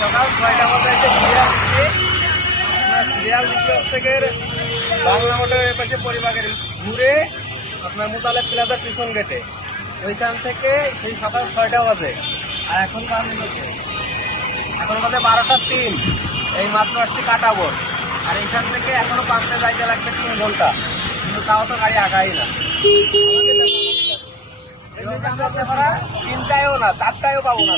সকাল 6টা বাজে এসে সিরিয়াল দিচ্ছি থেকে বাংলা মোটর এ পাশে পরিবারের ঘুরে আপনার মোতালেব প্লাজার পিছন গেটে ওইখান থেকে সেই সকাল 6টা বাজে। আর এখন বাজে এখন বাজে 12টা 3। এই মাত্র আসছি কাটাবো। আর এখান থেকে এখনো পাম্পে যাইতে লাগবে 3 ঘন্টা, কিন্তু তাও তো গাড়ি আগাই না। 3টায়ও না 4টায়ও পাবো না,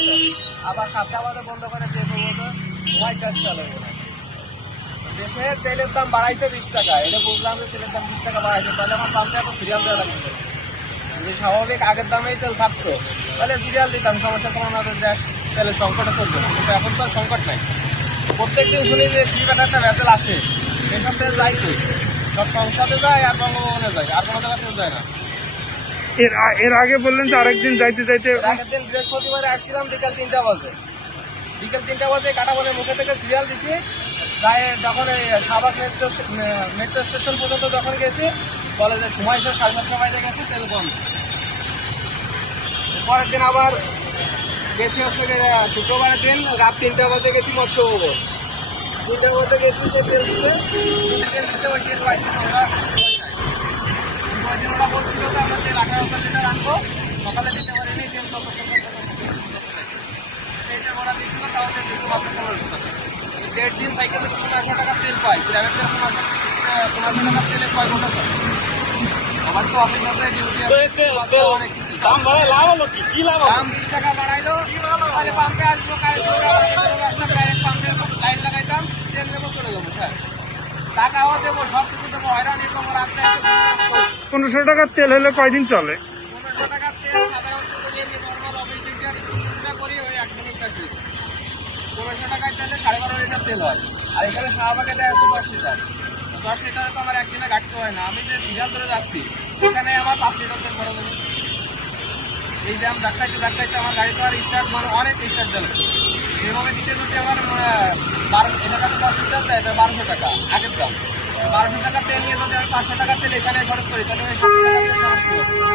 আবার 7টা বাজে বন্ধ করে দিয়ে দেবো। সময় কাজ চালাবো না। দেশে তেলের দাম বাড়াইছে 20 টাকা, এটা বুঝলাম যে তেলের দাম 20 টাকা বাড়াইছে, তাহলে আমার পাম্পে এত সিরিয়াল দেওয়া লাগবে। যদি স্বাভাবিক আগের দামেই তেল থাকতো তাহলে সিরিয়াল দিতাম, সমস্যা সমাধান দেশ তেলের সংকটে চলবে। কিন্তু এখন তো সংকট নাই। প্রত্যেকদিন শুনি যে ফ্লিপকার্ট একটা ভেসেল আসে, এসব তেল যাই কই, সব সংসদে যায় আর বঙ্গভবনে যায়, আর কোনো জায়গায় তেল যায় না। এর আগে বললেন যে আরেকদিন যাইতে যাইতে আগের দিন বৃহস্পতিবারে আসছিলাম বিকাল 3টা বাজে। বিকেল 3টা বাজে কাটাবনের মুখে থেকে সিরিয়াল দিছি, গায়ে যখন এই শাহবাগ মেট্রো স্টেশন পর্যন্ত যখন গেছি, বলে যে সময় শেষ, 7:30 বাজে গেছে, তেল বন্ধ। পরের দিন আবার গেছি হচ্ছে শুক্রবারের দিন রাত 3টা বাজে গেছি মৎস্যভবন। 3টা বাজে গেছি যে তেল দিচ্ছে ওই তেল পাইছি আমরা। ওই দিন ওরা বলছিল যে আমরা তেল 18,000 লিটার আনবো, সকালে দিতে পারিনি, তেল সেইটা ওরা দিচ্ছিল, তাও তেল দিচ্ছিল মাত্র 1500 টাকা। 1.5 দিন সাইকেল যদি 1500 টাকার তেল পাই, প্রাইভেট 1500 টাকার তেলে কয় ঘন্টা চলে? আমার তো অফিস আছে, ডিউটি আছে, অনেক কিছু। দাম বাড়ায় লাভ হলো কি লাভ? দাম 20 টাকা বাড়াইলো, তাহলে পাম্পে আসবো, আসলাম ডাইরেক্ট পাম্পে লাইন লাগাইতাম, তেল নেবো, চলে যাবো স্যার, টাকাও দেবো, সব কিছু দেবো, হয়রানি করবো, রাত্রে 1500 টাকার তেল হলে কয়দিন চলে? 1500 টাকার তেল সাধারণত নর্মাল অফিস ডিউটি আর স্কুলটা করি ওই 1 দিনের চাকরি। 1500 টাকার তেলে 12.5 লিটার তেল হয়। আর এখানে শাহবাগে দেয় আছে 10 লিটার। 10 লিটারে তো আমার একদিনে ঘাটতে হয় না। আমি যে সিরিয়াল ধরে যাচ্ছি, এখানে আমার 5 লিটার তেল খরচ হবে। এই যে আমি ডাক্তারতে আমার গাড়ি তো আর স্টার্ট, মানে অনেক স্টার্ট দিল। এইভাবে দিতে যদি আমার 12 টাকা 10 লিটার দেয়, 1200 টাকা আগের দাম। 1200 টাকা তেল নিয়ে যদি আমি 500 টাকার তেল এখানে খরচ করি, তাহলে 60 টাকা তেল খরচ করবো।